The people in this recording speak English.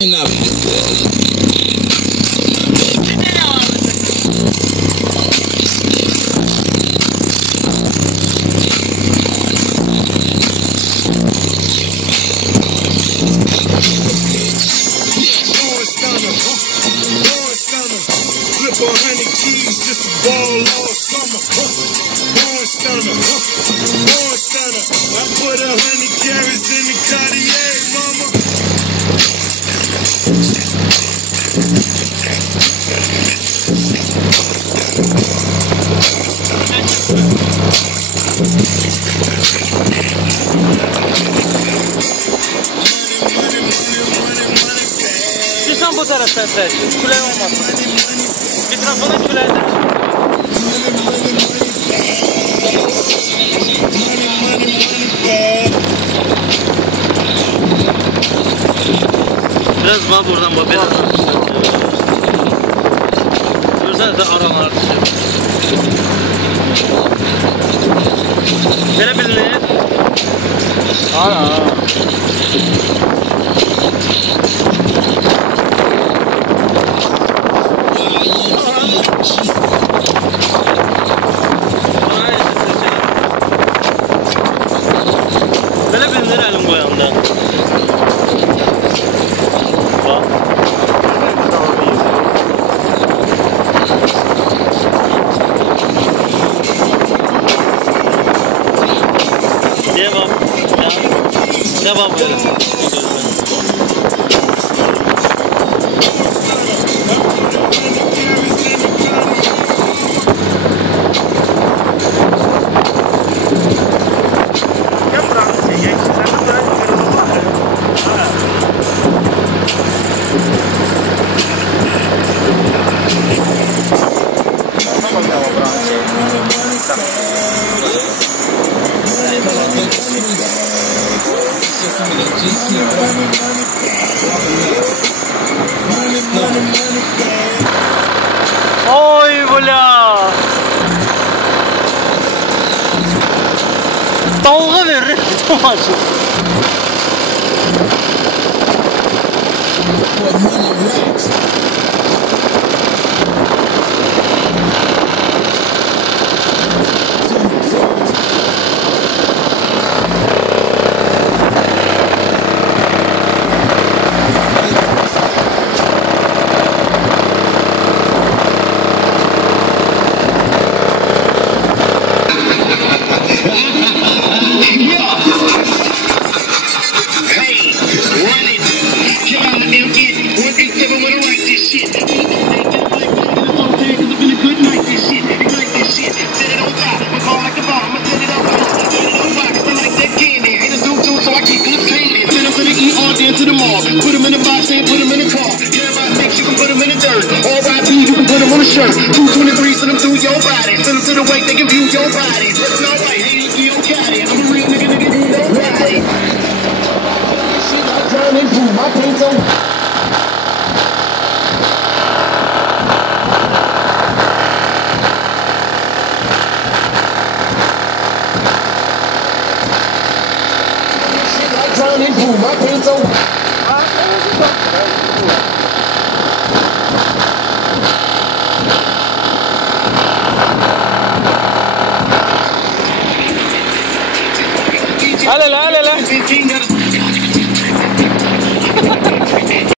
Flip 100 keys just to ball all summer. Born stunner, born stunner. I put 100 carats in the Cartier, mama. Çıksan bu taraftan sen. Kuleye olmasın. Mikrofonu kuleyden biraz daha buradan bak. Burada da aralar düşüyor. Böyle bilinir. Ana. Böyle bilinir elim bu yanda. Bak. Devam. Devam verin. Ой, бля! Dalga verir, tamamsın. To the mall, put them in the box and put them in the car. Everybody mix, you can put them in the dirt. R.I.P. you can put them on a shirt. 223, send them through your body. Send them to the wake, they can view your body. Listen alright, hey, you got it. I'm a real nigga, you know right. Shit, I drown in pool, my paint's on